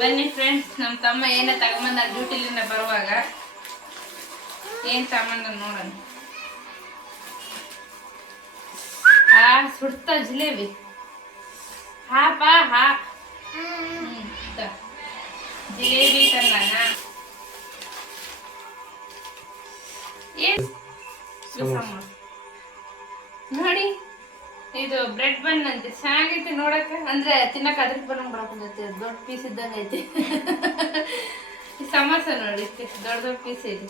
ಬನ್ನಿ ಫ್ರೆಂಡ್ಸ್, ನಮ್ಮ ತಮ್ಮ ಏನೇ ತಗೊಂಬಂದ ಡ್ಯೂಟಿಲಿಂದ ಬರುವಾಗ ಏನ್ ತಗೊಂಬಂದ ನೋಡೋಣ. ಸುಡ್ತ ಜಿಲೇಬಿ. ಹಾ ಬಾ ಹಾ. ಜಿಲೇಬಿ ತಂದಾನ. ಏನ್ ನೋಡಿ, ಇದು ಬ್ರೆಡ್ ಬನ್ ಅಂತೆ. ಚೆನ್ನಾಗೈತಿ ನೋಡಕ್ಕೆ, ಅಂದ್ರೆ ತಿನ್ನಕ ಅದ್ರ ಬರಂಗ್ ಬರಕೈತಿ. ದೊಡ್ಡ ಪೀಸ್ ಇದ್ದಂಗ ಐತಿ. ಸಮೋಸ ನೋಡಿ, ದೊಡ್ಡ ದೊಡ್ಡ ಪೀಸ್ ಐತಿ.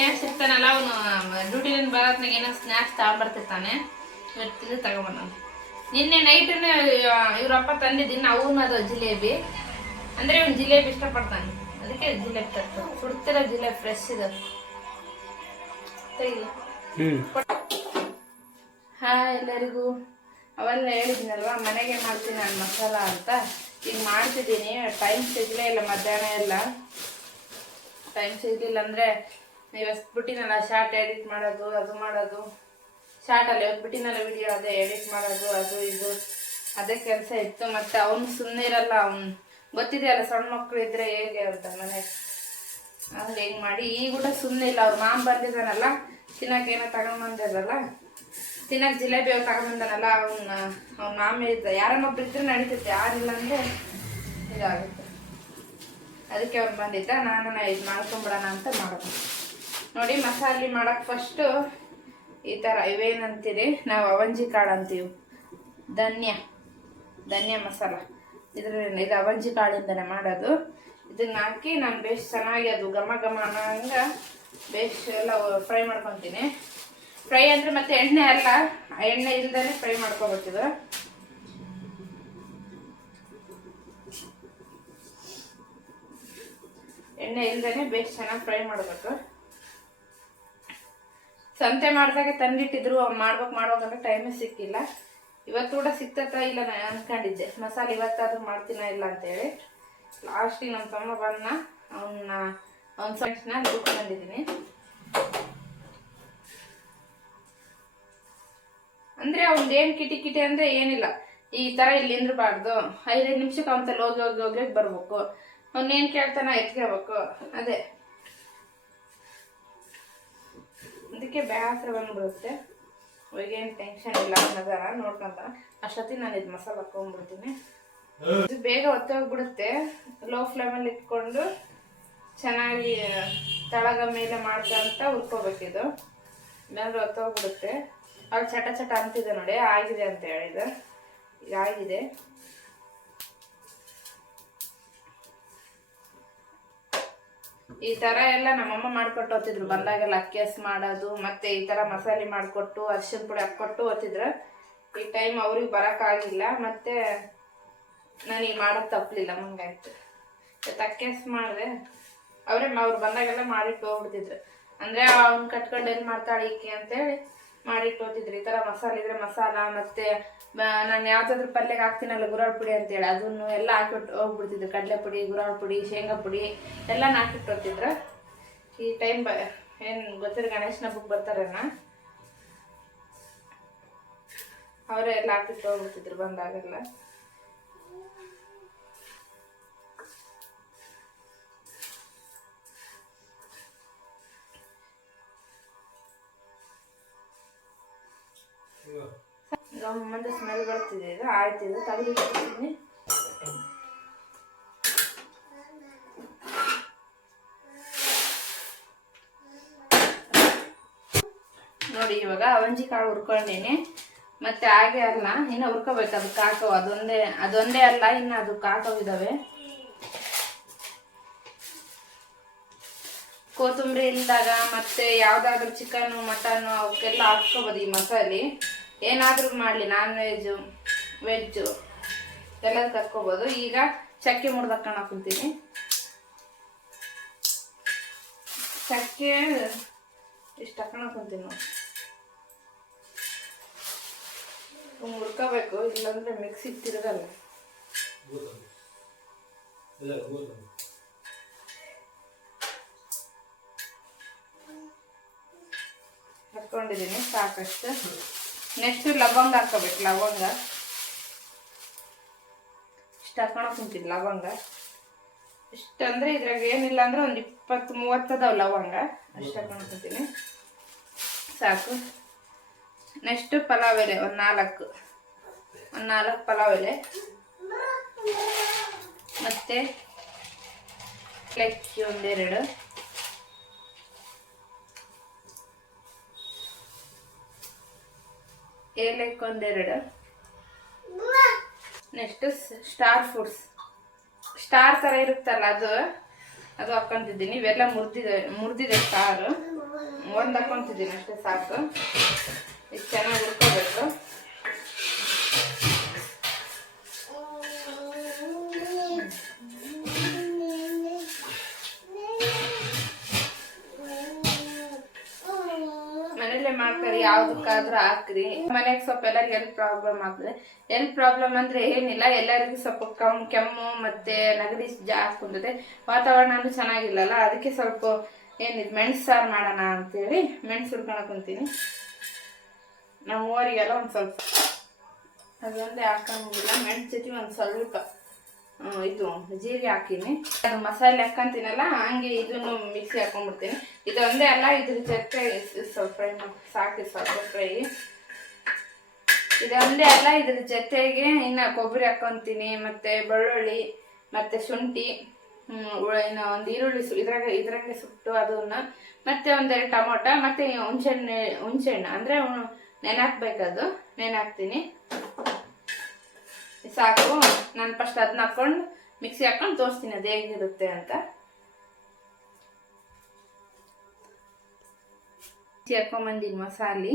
ಏನ್ ಸಿಗ್ತಾನಲ್ಲ ಅವನು ಡ್ಯೂಟಿಲಿಂದ ಬರೋತ್ನಾಗ ಏನೋ ಸ್ನ್ಯಾಕ್ಸ್ ತಗೊಂಬರ್ತಿರ್ತಾನೆ. ಇವತ್ತು ತಗೊಂಬಂದ. ನಿನ್ನೆ ನೈಟನ್ನ ಇವ್ರಪ್ಪ ತಂದಿದ್ದೀನಿ. ಅವನು ಅದು ಜಿಲೇಬಿ ಅಂದ್ರೆ ಇವ್ನು ಜಿಲೇಬಿ ಇಷ್ಟಪಡ್ತಾನೆ, ಅದಕ್ಕೆ ಜಿಲೇಬಿ ತರ್ತಾನೆ. ಸುಡ್ತಿರೋ ಜಿಲೇಬಿ ಫ್ರೆಶ್ ಇದೆ. ಹಾ, ಎಲ್ಲರಿಗೂ ಅವೆಲ್ಲ ಹೇಳಿದ್ನಲ್ವಾ, ಮನೆಗೆ ಮಾಡ್ತೀನಿ ನಾನು ಮಸಾಲ ಅಂತ. ಈಗ ಮಾಡ್ತಿದ್ದೀನಿ. ಟೈಮ್ ಸಿಗಲೇ ಇಲ್ಲ, ಮಧ್ಯಾಹ್ನ ಎಲ್ಲ ಟೈಮ್ ಸಿಗಲಿಲ್ಲ. ಅಂದರೆ ಇವತ್ತು ಬಿಟ್ಟಿನಲ್ಲ ಶಾರ್ಟ್ ಎಡಿಟ್ ಮಾಡೋದು, ಅದು ಮಾಡೋದು. ಶಾರ್ಟಲ್ಲಿ ಇವತ್ತು ಬಿಟ್ಟಿನಲ್ಲ ವಿಡಿಯೋ, ಅದೇ ಎಡಿಟ್ ಮಾಡೋದು, ಅದು ಇದು ಅದೇ ಕೆಲಸ ಇತ್ತು. ಮತ್ತು ಅವನು ಸುಮ್ಮನೆ ಇರಲ್ಲ. ಅವ್ನು ಗೊತ್ತಿದೆಯಲ್ಲ, ಸಣ್ಣ ಮಕ್ಕಳು ಇದ್ದರೆ ಹೇಗೆ ಅಂತ ಮನೆ. ಹಂಗೆ ಹೆಂಗೆ ಮಾಡಿ ಈಗ ಊಟ ಸುಮ್ಮನೆ ಇಲ್ಲ. ಅವ್ರ ಮಾಮ ಬಂದಿದ್ದಾನಲ್ಲ, ತಿನ್ನಕ್ಕೆ ಏನೋ ತಗೊಂಬಂದಿರಲ್ಲ, ತಿನ್ನಕ್ಕೆ ಜಿಲೇಬಿ ಅವ್ರು ತಗೊಂಬಂದಾನಲ್ಲ. ಅವ್ನ ಮಾಮಿ ಇದ್ದ ಯಾರನ್ನೊಬ್ರು ಇದ್ರೆ ನಡೀತೈತೆ, ಯಾರಿಲ್ಲ ಅಂದರೆ ಇದಾಗುತ್ತೆ. ಅದಕ್ಕೆ ಅವ್ರು ಬಂದಿದ್ದ. ನಾನು ಇದು ಮಾಡ್ಕೊಂಬಿಡೋಣ ಅಂತ ಮಾಡೋದು. ನೋಡಿ, ಮಸಾಲೆ ಮಾಡೋಕ್ಕೆ ಫಸ್ಟು ಈ ಥರ ಇವೇನಂತೀರಿ ನಾವು, ಅವಂಜಿ ಕಾಳು ಅಂತೀವಿ. ಧನ್ಯ ಮಸಾಲ. ಇದು ಅವಂಜಿ ಕಾಳಿಂದನೇ ಮಾಡೋದು. ಇದನ್ನ ಹಾಕಿ ನಾನು ಬೇಸ್ ಚೆನ್ನಾಗಿ ಅದು ಘಮ ಘಮ ಅನ್ನೋಂಗೆ ಬೇಸ್ ಎಲ್ಲ ಫ್ರೈ ಮಾಡ್ಕೊತೀನಿ. ಫ್ರೈ ಅಂದರೆ ಮತ್ತೆ ಎಣ್ಣೆ ಅಲ್ಲ, ಎಣ್ಣೆ ಇಲ್ದೇ ಫ್ರೈ ಮಾಡ್ಕೊಬೇಕಿದು. ಎಣ್ಣೆ ಇಲ್ದೇ ಬೇಸ್ ಚೆನ್ನಾಗಿ ಫ್ರೈ ಮಾಡಬೇಕು. ಸಂತೆ ಮಾಡಿದಾಗೆ ತಂದಿಟ್ಟಿದ್ರು, ಮಾಡ್ಬೇಕಂದ್ರೆ ಟೈಮೇ ಸಿಕ್ಕಿಲ್ಲ. ಇವತ್ತು ಕೂಡ ಸಿಕ್ತತ್ತ ಇಲ್ಲ ನಾನು ಅನ್ಕೊಂಡಿದ್ದೆ. ಮಸಾಲೆ ಇವತ್ತಾದ್ರೂ ಮಾಡ್ತೀನ ಇಲ್ಲ ಅಂತೇಳಿ ಲಾಸ್ಟಿಗೆ ನಮ್ಮ ತಮ್ಮ ಬಂದ. ಅವ್ನ ಫ್ರೆಂಡ್ಸ್ನ ಬಿಟ್ಟು ಬಂದಿದ್ದೀನಿ. ಅಂದರೆ ಅವ್ನು ಏನು ಕಿಟಿ ಅಂದರೆ ಏನಿಲ್ಲ, ಈ ಥರ ಇಲ್ಲಿ ನಿಂದ್ರಬಾರ್ದು. 5 ನಿಮಿಷಕ್ಕೆ ಅವನ ತಲೆ ಹೋಗಿ ಬರ್ಬೇಕು. ಅವನೇನು ಕೇಳ್ತಾನ ಎತ್ಕೋಬೇಕು. ಅದಕ್ಕೆ ಬೇಸರ ಬಂದ್ಬಿಡುತ್ತೆ. ಅವಾಗೇನು ಟೆನ್ಷನ್ ಇಲ್ಲ, ಅನ್ನೋದಾರ ನೋಡ್ಕೊಂತಾನ. ಅಷ್ಟೊತ್ತಿಗೆ ನಾನು ಇದು ಮಸಾಲೆ ಹಾಕೊಂಡ್ಬಿಡ್ತೀನಿ. ಇದು ಬೇಗ ಹೊತ್ತೋಗ್ಬಿಡುತ್ತೆ. ಲೋ ಫ್ಲೇಮಲ್ಲಿ ಇಟ್ಕೊಂಡು ಚೆನ್ನಾಗಿ ತಳಗ ಮೇಲೆ ಮಾಡ್ಕೊಂತ ಹುರ್ಕೋಬೇಕಿದು, ಇಲ್ಲಾಂದ್ರೆ ಹೊತ್ತೋಗ್ಬಿಡುತ್ತೆ. ಅಲ್ಲಿ ಚಟ ಅಂತಿದೆ ನೋಡಿ, ಆಗಿದೆ ಅಂತ ಹೇಳಿದ. ಈಗ ಆಗಿದೆ. ಈ ಥರ ಎಲ್ಲ ನಮ್ಮಮ್ಮ ಮಾಡ್ಕೊಟ್ಟು ಹೋಗ್ತಿದ್ರು ಬಂದಾಗೆಲ್ಲ. ಅಕ್ಕಿಸ್ ಮಾಡೋದು, ಮತ್ತೆ ಈ ಥರ ಮಸಾಲೆ ಮಾಡಿಕೊಟ್ಟು ಅರಿಶಿನ ಪುಡಿ ಹಾಕ್ಕೊಟ್ಟು ಹೋಗ್ತಿದ್ರು. ಈ ಟೈಮ್ ಅವ್ರಿಗೆ ಬರೋಕ್ಕಾಗಿಲ್ಲ, ಮತ್ತು ನನಗೆ ಮಾಡೋದು ತಪ್ಪಲಿಲ್ಲ, ಮುಂಗಾಯ್ತು. ಅಕ್ಕಿಸ್ ಮಾಡಿದೆ. ಅವ್ರು ಬಂದಾಗೆಲ್ಲ ಮಾಡಿಟ್ಟು ಹೋಗ್ಬಿಡ್ತಿದ್ರು. ಅಂದರೆ ಅವ್ನು ಕಟ್ಕೊಂಡು ಎಲ್ಲಿ ಮಾಡ್ತಾಳೆ ಈಕೆ ಅಂತೇಳಿ ಮಾಡಿಟ್ಟು ಹೋಗ್ತಿದ್ರು. ಈ ಥರ ಮಸಾಲೆ ಇದ್ರೆ ಮಸಾಲ, ಮತ್ತು ನಾನು ಯಾವುದಾದ್ರೂ ಪಲ್ಯಕ್ಕೆ ಹಾಕ್ತೀನಲ್ಲ ಗುರಾಳ್ ಪುಡಿ ಅಂತೇಳಿ, ಅದನ್ನು ಎಲ್ಲ ಹಾಕಿಟ್ಟು ಹೋಗ್ಬಿಡ್ತಿದ್ರು. ಕಡಲೆ ಪುಡಿ, ಗುರಾಳ್ ಪುಡಿ, ಶೇಂಗಾ ಪುಡಿ ಎಲ್ಲ ಹಾಕಿಟ್ಟು ಹೋಗ್ತಿದ್ರು. ಈ ಟೈಮ್ ಏನು ಗೊತ್ತಿರೋ ಗಣೇಶನ ಹಬ್ಬಕ್ಕೆ ಬರ್ತಾರಣ್ಣ, ಅವರೇ ಎಲ್ಲ ಹಾಕಿಟ್ಟು ಹೋಗ್ಬಿಡ್ತಿದ್ರು ಬಂದಾಗೆಲ್ಲ. ಗಮ್ಮಂತ ಸ್ಮೆಲ್ ಬರ್ತಿದೆ. ಇದು ಆಯ್ತು, ಇದು ತೆಗೆದಿಟ್ಟಿದ್ದೀನಿ. ನೋಡಿ, ಇವಾಗ ಅವಂಜಿ ಕಾಳು ಹುರ್ಕೊಂಡೇನೆ. ಮತ್ತೆ ಹಾಗೆ ಅಲ್ಲ, ಇನ್ನು ಹುರ್ಕೋಬೇಕು. ಅದಕ್ಕೆ ಹಾಕೋ ಅದೊಂದೇ ಅಲ್ಲ, ಇನ್ನು ಅದಕ್ಕೆ ಹಾಕೋವಿದ್ದಾವೆ. ಕೊತ್ತಂಬರಿ ಇಲ್ದಾಗ ಮತ್ತೆ ಯಾವುದಾದ್ರೂ ಚಿಕನ್ನು, ಮಟನ್ನು ಅವಕ್ಕೆಲ್ಲ ಹಾಕ್ಕೋಬೋದು ಈ ಮಸಾಲೆ. ಏನಾದರೂ ಮಾಡಲಿ, ನಾನ್ ವೆಜ್ಜು ಎಲ್ಲದಕ್ಕೆ ಹಾಕ್ಕೋಬೋದು. ಈಗ ಚಕ್ಕೆ ಮುರ್ದಕ್ಕೊಂಡು ಹಾಕ್ಕೊತೀನಿ. ಚಕ್ಕೆ ಇಷ್ಟು ಹಾಕೊಂಡು ಹಾಕ್ಕೊತೀನಿ ನೋಡಿ. ಹುರ್ಕೋಬೇಕು, ಇಲ್ಲಾಂದ್ರೆ ಮಿಕ್ಸಿಗೆ ತಿರುಗಲ್ಲ. ಹಾಕ್ಕೊಂಡಿದ್ದೀನಿ ಸಾಕಷ್ಟು. ನೆಕ್ಸ್ಟ್ ಲವಂಗ ಹಾಕೋಬೇಕು. ಲವಂಗ ಹಾಕೋಣ ಕುಂತೀನಿ ಲವಂಗ. ಇಷ್ಟಂದರೆ ಇದ್ರಾಗ ಏನಿಲ್ಲ ಅಂದ್ರೆ ಒಂದು 20-30 ಅದಾವ ಲವಂಗ. ಅಷ್ಟು ಹಾಕೋಣ ಕುಂತೀನಿ, ಸಾಕು. ನೆಕ್ಸ್ಟ್ ಪಲಾವ್ ಎಲೆ ಒಂದು 4 ಪಲಾವ್ ಎಲೆ, ಮತ್ತು ಏಲಕ್ಕಿ 1-2, ಏಲಕ್ಕಿ 1-2. ನೆಕ್ಸ್ಟ್ ಸ್ಟಾರ್ ಥರ ಇರುತ್ತಲ್ಲ ಅದು ಹಾಕ್ಕೊಂತಿದ್ದೀನಿ. ಇವೆಲ್ಲ ಮುರಿದಿದೆ ಸ್ಟಾರ್, ಒಂದು ಹಾಕ್ಕೊಂತಿದ್ದೀನಿ ಅಷ್ಟೇ, ಸಾಕು. ಇದು ಚೆನ್ನಾಗಿ ಹುರ್ಕೋಬೇಕು. ಮನೇಲೆ ಮಾಡ್ತಾರೆ, ಯಾವುದಕ್ಕಾದ್ರೂ ಹಾಕ್ರಿ. ಮನೆಗೆ ಸ್ವಲ್ಪ ಎಲ್ಲರಿಗೂ ಹೆಲ್ತ್ ಪ್ರಾಬ್ಲಮ್ ಆಗ್ತದೆ. ಹೆಲ್ತ್ ಪ್ರಾಬ್ಲಮ್ ಅಂದ್ರೆ ಏನಿಲ್ಲ, ಎಲ್ಲರಿಗೂ ಸ್ವಲ್ಪ ಕೆಮ್ಮು ಮತ್ತೆ ನೆಗಡಿ ಜಾಸ್ತಿ ಕುಂತದೆ, ವಾತಾವರಣನೂ ಚೆನ್ನಾಗಿಲ್ಲಲ್ಲ. ಅದಕ್ಕೆ ಸ್ವಲ್ಪ ಏನಿದು ಮೆಣಸು ಸಾರು ಮಾಡೋಣ ಅಂತೇಳಿ ಮೆಣಸು ಹುರ್ಕೊಳಕ್ ಕುಂತೀನಿ. ನಮ್ಮ ಊರಿಗೆಲ್ಲ ಒಂದು ಸ್ವಲ್ಪ ಅದೊಂದೇ ಹಾಕೋಂಗಿಲ್ಲ, ಮೆಣಸು ಜೊತೆ ಒಂದು ಸ್ವಲ್ಪ ಇದು ಜೀರಿಗೆ ಹಾಕಿನಿ. ಅದು ಮಸಾಲೆ ಹಾಕೊಂತೀನಲ್ಲ, ಹಂಗೆ ಇದನ್ನು ಮಿಕ್ಸಿ ಹಾಕೊಂಡ್ಬಿಡ್ತೀನಿ. ಇದೊಂದೇ ಅಲ್ಲ, ಇದ್ರ ಜೊತೆ ಸ್ವಲ್ಪ ಫ್ರೈ ಸಾಕು, ಸ್ವಲ್ಪ ಫ್ರೈ. ಇದೊಂದೇ ಅಲ್ಲ, ಇದ್ರ ಜೊತೆಗೆ ಇನ್ನು ಕೊಬ್ಬರಿ ಹಾಕೊಂತೀನಿ, ಮತ್ತೆ ಬೆಳ್ಳುಳ್ಳಿ, ಮತ್ತೆ ಶುಂಠಿ, ಇನ್ನು ಒಂದು ಈರುಳ್ಳಿ ಇದ್ರಂಗೆ ಸುಟ್ಟು ಅದನ್ನ, ಮತ್ತೆ 1-2 ಟೊಮೊಟೊ, ಮತ್ತೆ ಹುಣಸೆಹಣ್ಣು ಅಂದರೆ ನೆನಾಕ್ಬೇಕದು, ನೆನಾಕ್ತೀನಿ. ಸಾಕು. ನಾನು ಫಸ್ಟ್ ಅದನ್ನ ಹಾಕೊಂಡು ಮಿಕ್ಸಿ ಹಾಕೊಂಡು ತೋರಿಸ್ತೀನಿ ಅದು ಹೇಗಿರುತ್ತೆ ಅಂತ. ಮಿಕ್ಸಿ ಹಾಕೊಂಬಂದಿನಿ ಮಸಾಲೆ.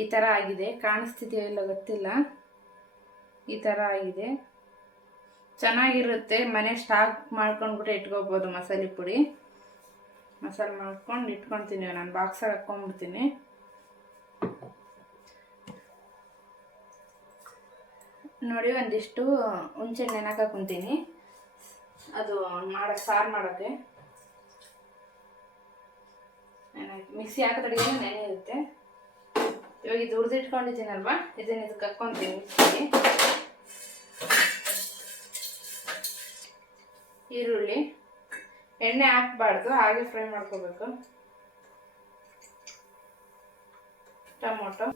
ಈ ಥರ ಆಗಿದೆ, ಕಾಣಿಸ್ತಿದೆಯೋ ಇಲ್ಲ ಗೊತ್ತಿಲ್ಲ, ಈ ಥರ ಆಗಿದೆ. ಚೆನ್ನಾಗಿರುತ್ತೆ. ಮನೆ ಸ್ಟಾಕ್ ಮಾಡ್ಕೊಂಡ್ಬಿಟ್ಟು ಇಟ್ಕೋಬೋದು ಮಸಾಲೆ ಪುಡಿ. ಮಸಾಲೆ ಮಾಡ್ಕೊಂಡು ಇಟ್ಕೊತೀನಿ, ನಾನು ಬಾಕ್ಸಾಗ ಹಾಕ್ಕೊಂಡ್ಬಿಡ್ತೀನಿ. ನೋಡಿ, ಒಂದಿಷ್ಟು ಹುಣಸೆ ನೆನಕ ಕುಂತೀನಿ, ಅದು ಸಾರು ಮಾಡೋಕ್ಕೆ. ಮಿಕ್ಸಿ ಹಾಕೋದ್ರಿಗೆ ನೆನೆ ಇರುತ್ತೆ. ಇವಾಗ ಇದು ಹುರಿದಿಟ್ಕೊಂಡಿದ್ದೀನಲ್ವಾ, ಇದನ್ನು ಇದಕ್ಕೆ ಹಾಕ್ಕೊಂತೀನಿ ಮಿಕ್ಸಿಗೆ. ಈರುಳ್ಳಿ, ಎಣ್ಣೆ ಹಾಕಬಾರ್ದು, ಹಾಗೆ ಫ್ರೈ ಮಾಡ್ಕೋಬೇಕು. ಟೊಮೊಟೊ,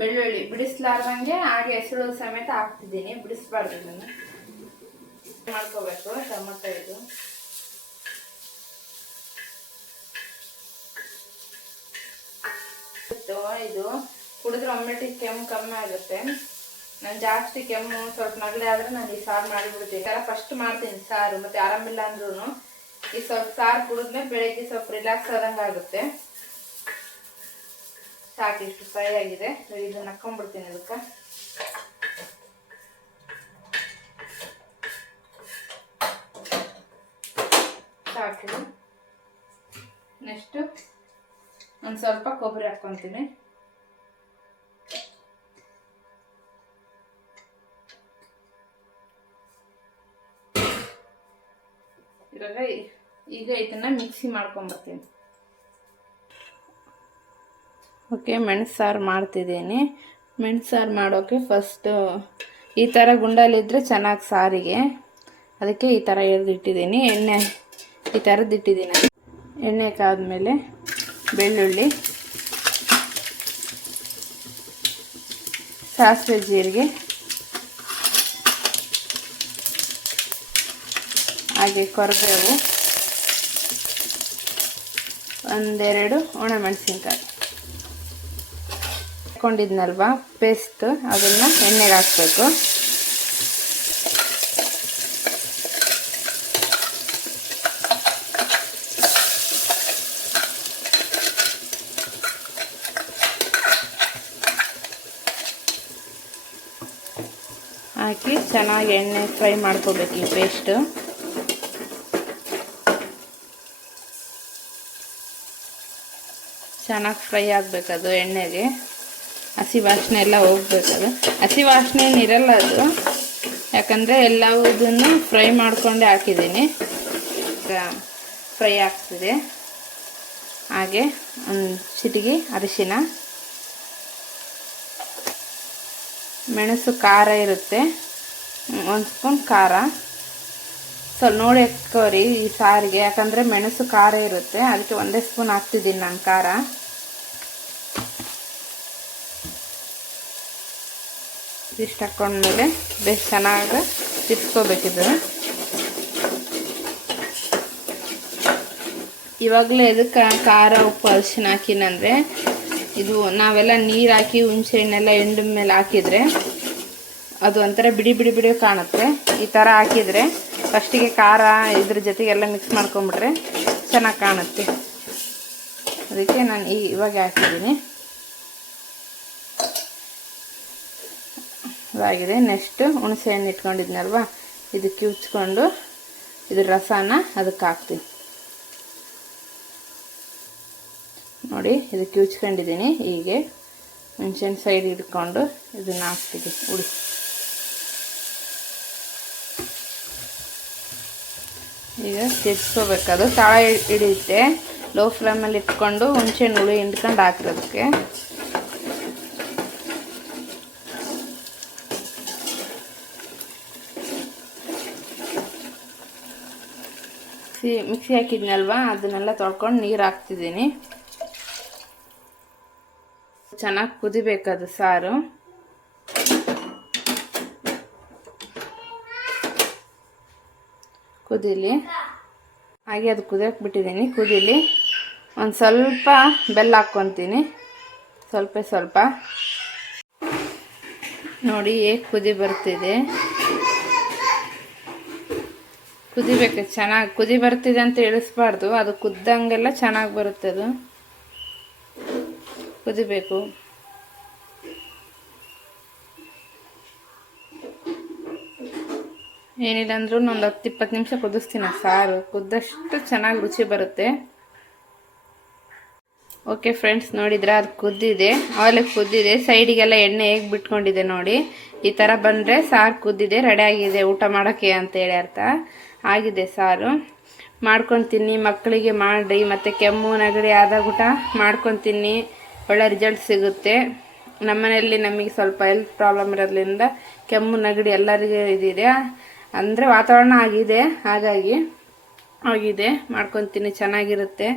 ಬೆಳ್ಳುಳ್ಳಿ ಬಿಡಿಸ್ಲಾರ್ದಂಗೆ ಹಾಗೆ ಹೆಸರು ಸಮೇತ ಹಾಕ್ತಿದ್ದೀನಿ, ಬಿಡಿಸ್ಬಾರ್ದು. ಇದನ್ನು ಮಾಡ್ಕೋಬೇಕು. ಟೊಮೊಟೊ ಇದು ಕುಡಿದ್ರೆ ಒಮ್ಮೆಟ್ಟಿಗೆ ಕೆಮ್ಮು ಕಮ್ಮಿ ಆಗುತ್ತೆ. ನಾನು ಜಾಸ್ತಿ ಕೆಮ್ಮು ಸ್ವಲ್ಪ ನಗಡೆ ಆದರೆ ನಾನು ಈ ಸಾರು ಮಾಡಿಬಿಡ್ತೀನಿ. ಫಸ್ಟ್ ಮಾಡ್ತೀನಿ ಸಾರು, ಮತ್ತು ಆರಾಮಿಲ್ಲ ಅಂದ್ರೂ ಈ ಸ್ವಲ್ಪ ಸಾರು ಕುಡಿದ್ಮೇಲೆ ಬೆಳಗ್ಗೆ ಸ್ವಲ್ಪ ರಿಲ್ಯಾಕ್ಸ್ ಆದಂಗೆ ಆಗುತ್ತೆ. ಸಾಕು, ಇಷ್ಟು ಫ್ರೈ ಆಗಿದೆ. ಇದನ್ನ ಹಾಕೊಂಡ್ಬಿಡ್ತೀನಿ ಅದಕ್ಕೆ. ಸಾಕು. ನೆಕ್ಸ್ಟು ಒಂದು ಸ್ವಲ್ಪ ಕೊಬ್ಬರಿ ಹಾಕ್ಕೊತೀನಿ. ಇವಾಗ ಈಗ ಇದನ್ನ ಮಿಕ್ಸಿ ಮಾಡ್ಕೊಂಬರ್ತೀನಿ. ಓಕೆ, ಮೆಣಸು ಸಾರು ಮಾಡ್ತಿದ್ದೀನಿ. ಮೆಣಸು ಸಾರು ಮಾಡೋಕ್ಕೆ ಫಸ್ಟು ಈ ಥರ ಗುಂಡಲಿದ್ದರೆ ಚೆನ್ನಾಗಿ ಸಾರಿಗೆ, ಅದಕ್ಕೆ ಈ ಥರ ಎಳೆದಿಟ್ಟಿದ್ದೀನಿ. ಎಣ್ಣೆ ಈ ಥರದ್ದಿಟ್ಟಿದ್ದೀನಿ. ಎಣ್ಣೆ ಕಾದ್ಮೇಲೆ ಬೆಳ್ಳುಳ್ಳಿ, ಸಾಸಿವೆ, ಜೀರಿಗೆ, ಹಾಗೆ ಕರಿಬೇವು, 1-2 ಒಣಮೆಣಸಿನ್ಕಾಯಿ ಹಾಕ್ಕೊಂಡಿದ್ನಲ್ವಾ ಪೇಸ್ಟ್, ಅದನ್ನು ಎಣ್ಣೆಗೆ ಹಾಕಬೇಕು. ಹಾಕಿ ಚೆನ್ನಾಗಿ ಎಣ್ಣೆ ಫ್ರೈ ಮಾಡ್ಕೋಬೇಕು ಈ ಪೇಸ್ಟು. ಚೆನ್ನಾಗಿ ಫ್ರೈ ಆಗಬೇಕದು ಎಣ್ಣೆಗೆ, ಹಸಿ ವಾಸನೆ ಎಲ್ಲ ಹೋಗ್ಬೇಕದು. ಹಸಿ ವಾಸನೆ ಏನಿರಲ್ಲ ಅದು, ಯಾಕಂದರೆ ಎಲ್ಲದನ್ನು ಫ್ರೈ ಮಾಡಿಕೊಂಡೇ ಹಾಕಿದ್ದೀನಿ. ಫ್ರೈ ಆಗ್ತಿದೆ. ಹಾಗೆ ಒಂದು ಚಿಟಿಕೆ ಅರಿಶಿನ, ಮೆಣಸು ಖಾರ ಇರುತ್ತೆ, 1 ಸ್ಪೂನ್ ಖಾರ. ಸ್ವಲ್ಪ ನೋಡಿ ಹಾಕೋರಿ ಈ ಸಾರಿಗೆ, ಯಾಕಂದರೆ ಮೆಣಸು ಖಾರ ಇರುತ್ತೆ, ಅದಕ್ಕೆ 1 ಸ್ಪೂನ್ ಹಾಕ್ತಿದ್ದೀನಿ ನಾನು ಖಾರ. ಇಷ್ಟು ಹಾಕ್ಕೊಂಡ್ಮೇಲೆ ಬೇಸ್ ಚೆನ್ನಾಗಿ ತಿರ್ಸ್ಕೋಬೇಕಿದು. ಇವಾಗಲೇ ಎದಕ್ಕೆ ಖಾರ ಉಪ್ಪು ಅರಿಶಿನ ಹಾಕಿನಂದರೆ, ಇದು ನಾವೆಲ್ಲ ನೀರು ಹಾಕಿ ಹುಣಸೆ ಹಣ್ಣೆಲ್ಲ ಎಂಡ ಮೇಲೆ ಹಾಕಿದರೆ ಅದು ಒಂಥರ ಬಿಡಿ ಬಿಡಿ ಬಿಡಿ ಕಾಣುತ್ತೆ. ಈ ಥರ ಹಾಕಿದರೆ ಫಸ್ಟಿಗೆ ಖಾರ ಇದ್ರ ಜೊತೆಗೆಲ್ಲ ಮಿಕ್ಸ್ ಮಾಡ್ಕೊಂಬಿಟ್ರೆ ಚೆನ್ನಾಗಿ ಕಾಣುತ್ತೆ. ಅದಕ್ಕೆ ನಾನು ಇವಾಗ ಹಾಕಿದ್ದೀನಿ. ಇದಾಗಿದೆ. ನೆಕ್ಸ್ಟ್ ಹುಣಸೆ ಹಣ್ಣು ಇಟ್ಕೊಂಡಿದ್ನಲ್ವ, ಇದಕ್ಕೆ ಉಚ್ಕೊಂಡು ಇದ್ರ ರಸನ ಅದಕ್ಕೆ ಹಾಕ್ತೀನಿ. ನೋಡಿ ಇದಕ್ಕೆ ಉಚ್ಕೊಂಡಿದ್ದೀನಿ. ಹೀಗೆ ಹುಣಸೆ ಸೈಡ್ ಇಟ್ಕೊಂಡು ಇದನ್ನು ಹಾಕ್ತೀನಿ ಉಳಿ. ಈಗ ತಿರ್ಸ್ಕೋಬೇಕದು, ತಾಳ ಹಿಡಿಯುತ್ತೆ. ಲೋ ಫ್ಲೇಮಲ್ಲಿ ಇಟ್ಕೊಂಡು ಹುಣಸೆ ಹುಳಿ ಹಿಂಡ್ಕೊಂಡು ಹಾಕಿರೋದಕ್ಕೆ. ಮಿಕ್ಸಿ ಹಾಕಿದ್ನಲ್ವ, ಅದನ್ನೆಲ್ಲ ತೊಳ್ಕೊಂಡು ನೀರು ಹಾಕ್ತಿದ್ದೀನಿ. ಚೆನ್ನಾಗಿ ಕುದಿಬೇಕದು ಸಾರು. ಕುದೀಲಿ. ಹಾಗೆ ಅದು ಕುದಿಯೋಕೆ ಬಿಟ್ಟಿದ್ದೀನಿ. ಕುದೀಲಿ. ಒಂದು ಸ್ವಲ್ಪ ಬೆಲ್ಲ ಹಾಕ್ಕೊತೀನಿ, ಸ್ವಲ್ಪ. ನೋಡಿ ಹೇಗೆ ಕುದಿ ಬರ್ತಿದೆ. ಕುದಿಬೇಕು ಚೆನ್ನಾಗಿ. ಕುದಿ ಬರ್ತಿದೆ ಅಂತ ಇಳಿಸ್ಬಾರ್ದು, ಅದು ಕುದ್ದಂಗೆಲ್ಲ ಚೆನ್ನಾಗಿ ಬರುತ್ತೆ. ಅದು ಕುದಿಬೇಕು. ಏನಿಲ್ಲ ಅಂದ್ರೂ ಒಂದು 10-20 ನಿಮಿಷ ಕುದಿಸ್ತೀನಿ. ಸಾರು ಕುದ್ದಷ್ಟು ಚೆನ್ನಾಗಿ ರುಚಿ ಬರುತ್ತೆ. ಓಕೆ ಫ್ರೆಂಡ್ಸ್, ನೋಡಿದ್ರೆ ಅದು ಕುದ್ದಿದೆ. ಆವಾಗಲೇ ಕುದ್ದಿದೆ. ಸೈಡಿಗೆಲ್ಲ ಎಣ್ಣೆ ಹೇಗೆ ಬಿಟ್ಕೊಂಡಿದೆ ನೋಡಿ. ಈ ಥರ ಬಂದರೆ ಸಾರು ಕುದ್ದಿದೆ, ರೆಡಿಯಾಗಿದೆ ಊಟ ಮಾಡೋಕ್ಕೆ ಅಂತೇಳಿ ಅರ್ಥ. ಆಗಿದೆ ಸಾರು. ಮಾಡ್ಕೊಂಡು ತಿನ್ನಿ, ಮಕ್ಕಳಿಗೆ ಮಾಡಿ. ಮತ್ತು ಕೆಮ್ಮು ನೆಗಡಿ ಆದಾಗ ಊಟ ಮಾಡ್ಕೊಂಡು ತಿನ್ನಿ, ಒಳ್ಳೆ ರಿಸಲ್ಟ್ ಸಿಗುತ್ತೆ. ನಮ್ಮನೆಯಲ್ಲಿ ನಮಗೆ ಸ್ವಲ್ಪ ಹೆಲ್ತ್ ಪ್ರಾಬ್ಲಮ್ ಇರೋದ್ರಿಂದ ಕೆಮ್ಮು ನೆಗಡಿ ಎಲ್ಲರಿಗೂ ಇದಿದೆ. ಅಂದರೆ ವಾತಾವರಣ ಆಗಿದೆ, ಹಾಗಾಗಿ ಆಗಿದೆ. ಮಾಡ್ಕೊತೀನಿ, ಚೆನ್ನಾಗಿರುತ್ತೆ.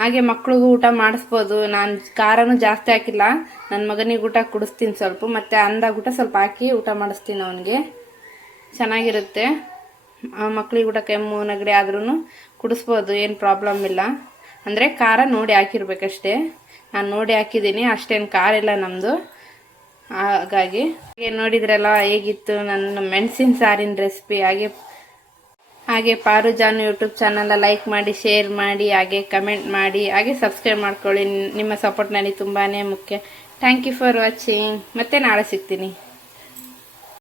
ಹಾಗೆ ಮಕ್ಳಿಗೂ ಊಟ ಮಾಡಿಸ್ಬೋದು. ನಾನು ಖಾರನೂ ಜಾಸ್ತಿ ಹಾಕಿಲ್ಲ. ನನ್ನ ಮಗನಿಗೆ ಊಟ ಕುಡಿಸ್ತೀನಿ ಸ್ವಲ್ಪ, ಮತ್ತು ಅಂದಾಗ ಊಟ ಸ್ವಲ್ಪ ಹಾಕಿ ಊಟ ಮಾಡಿಸ್ತೀನಿ ಅವನಿಗೆ. ಚೆನ್ನಾಗಿರುತ್ತೆ. ಮಕ್ಳಿಗೆ ಊಟ ಕೆಮ್ಮು ನೆಗಡಿ ಆದ್ರೂ ಕುಡಿಸ್ಬೋದು, ಏನು ಪ್ರಾಬ್ಲಮ್ ಇಲ್ಲ. ಅಂದರೆ ಖಾರ ನೋಡಿ ಹಾಕಿರ್ಬೇಕಷ್ಟೇ. ನಾನು ನೋಡಿ ಹಾಕಿದ್ದೀನಿ, ಅಷ್ಟೇನು ಖಾರ ಇಲ್ಲ ನಮ್ಮದು. ಹಾಗಾಗಿ ನೋಡಿದ್ರಲ್ಲ ಹೇಗಿತ್ತು ನನ್ನ ಮೆಣಸಿನ ಸಾರಿನ ರೆಸಿಪಿ. ಹಾಗೆ ಪಾರು ಜಾನು ಯೂಟ್ಯೂಬ್ ಚಾನಲ್ನ ಲೈಕ್ ಮಾಡಿ, ಶೇರ್ ಮಾಡಿ, ಹಾಗೆ ಕಮೆಂಟ್ ಮಾಡಿ, ಹಾಗೆ ಸಬ್ಸ್ಕ್ರೈಬ್ ಮಾಡ್ಕೊಳ್ಳಿ. ನಿಮ್ಮ ಸಪೋರ್ಟ್ ನನಗೆ ತುಂಬಾ ಮುಖ್ಯ. Thank you for watching. ಮತ್ತೆ ನಾಳೆ ಸಿಗ್ತೀನಿ.